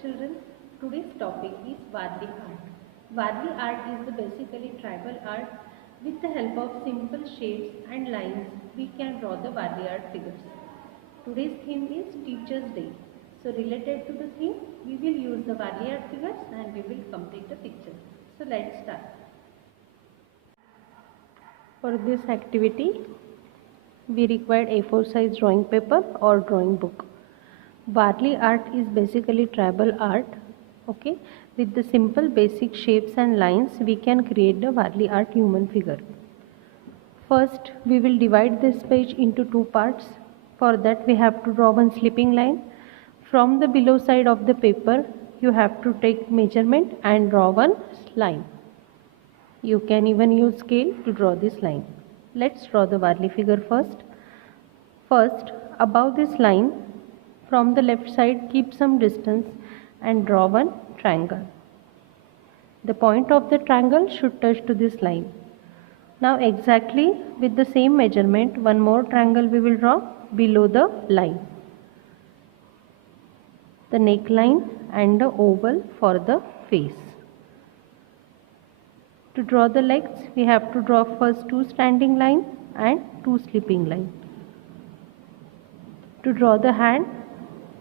children. Today's topic is Varli art. Varli art is the basically tribal art. With the help of simple shapes and lines, we can draw the Varli art figures. Today's theme is Teachers' Day. So related to the theme, we will use the Varli art figures and we will complete the picture. So let's start. For this activity, we required A4 size drawing paper or drawing book. Varli art is basically tribal art. Okay, with the simple basic shapes and lines, we can create the Varli art human figure. First, we will divide this page into two parts. For that, we have to draw one slipping line. From the below side of the paper, you have to take measurement and draw one line. You can even use scale to draw this line. Let's draw the Varli figure first. First, above this line, from the left side, keep some distance and draw one triangle. The point of the triangle should touch to this line. Now exactly with the same measurement, one more triangle we will draw below the line. The neckline and the oval for the face. To draw the legs, we have to draw first two standing lines and two slipping lines. To draw the hand,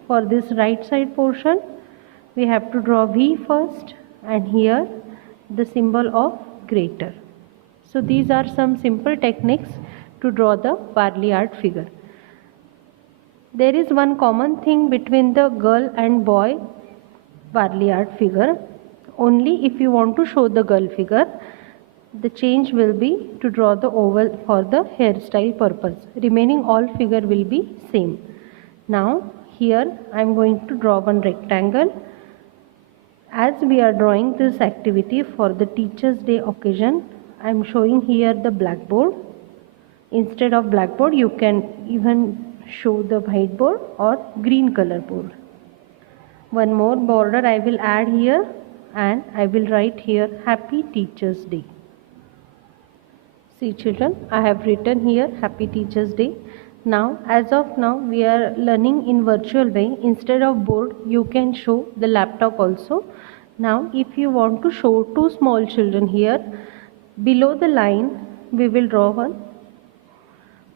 for this right side portion, we have to draw V first and here the symbol of greater. So these are some simple techniques to draw the Varli art figure. There is one common thing between the girl and boy Varli art figure. Only if you want to show the girl figure, the change will be to draw the oval for the hairstyle purpose. Remaining all figure will be same. Now here I am going to draw one rectangle. As we are drawing this activity for the Teachers' Day occasion, I am showing here the blackboard. Instead of blackboard, you can even show the whiteboard or green color board. One more border I will add here and I will write here Happy Teachers' Day. See children, I have written here Happy Teachers' Day. Now, as of now, we are learning in virtual way. Instead of board, you can show the laptop also. Now, if you want to show two small children here, below the line, we will draw one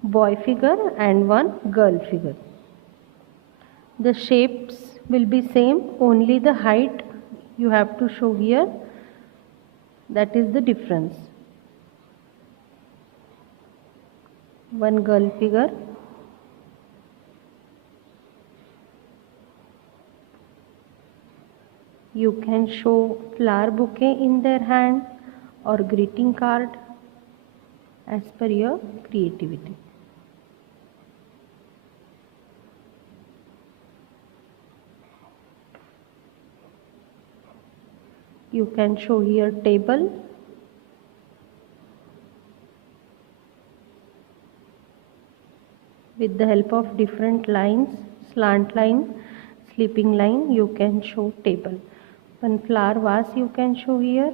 boy figure and one girl figure. The shapes will be same, only the height you have to show here. That is the difference. One girl figure. You can show flower bouquet in their hand or greeting card as per your creativity. You can show here table. With the help of different lines, slant line, slipping line, you can show table. One flower vase you can show here.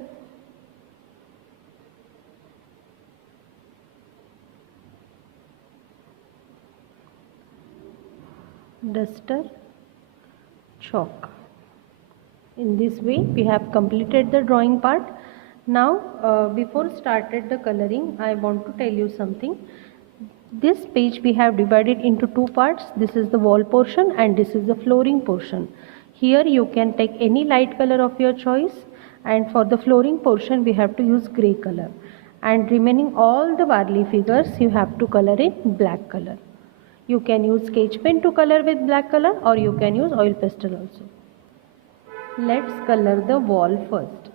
Duster, chalk. In this way, we have completed the drawing part. Now, before started the coloring, I want to tell you something. This page we have divided into two parts. This is the wall portion and this is the flooring portion. Here you can take any light color of your choice, and for the flooring portion we have to use grey color, and remaining all the Varli figures you have to color in black color. You can use sketch pen to color with black color or you can use oil pastel also. Let's color the wall first.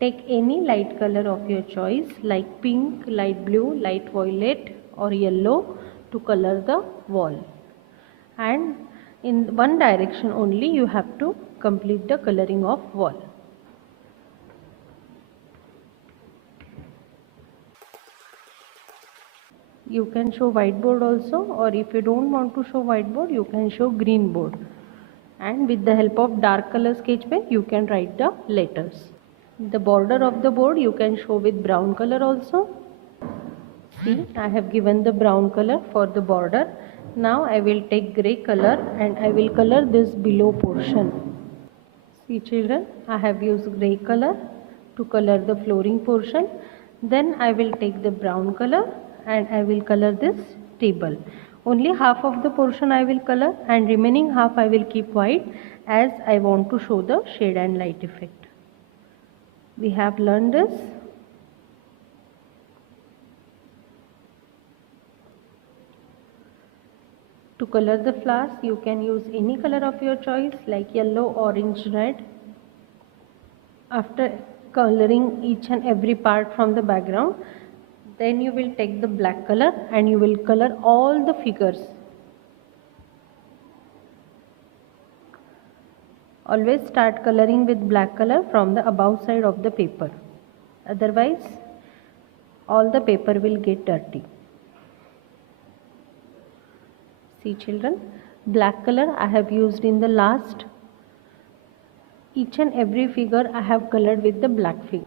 Take any light color of your choice like pink, light blue, light violet or yellow to color the wall, and in one direction only you have to complete the coloring of wall. You can show whiteboard also, or if you don't want to show whiteboard, you can show green board, and with the help of dark color sketch pen you can write the letters. The border of the board you can show with brown color also. See, I have given the brown color for the border. Now I will take grey color and I will color this below portion. See children, I have used grey color to color the flooring portion. Then I will take the brown color and I will color this table. Only half of the portion I will color and remaining half I will keep white as I want to show the shade and light effect. We have learned this. To color the flowers, you can use any color of your choice like yellow, orange, red. After coloring each and every part from the background, then you will take the black color and you will color all the figures. Always start coloring with black color from the above side of the paper. Otherwise, all the paper will get dirty. See children, black color I have used in the last. Each and every figure I have colored with the black figure.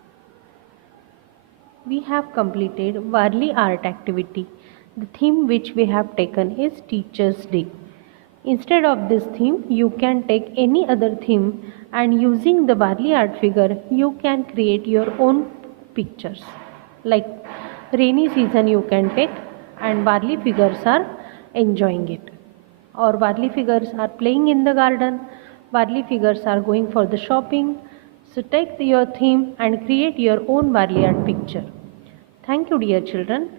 We have completed Varli art activity. The theme which we have taken is Teachers' Day. Instead of this theme, you can take any other theme and using the Varli art figure, you can create your own pictures. Like rainy season you can take and Varli figures are enjoying it. Or Varli figures are playing in the garden. Varli figures are going for the shopping. So take your theme and create your own Varli art picture. Thank you dear children.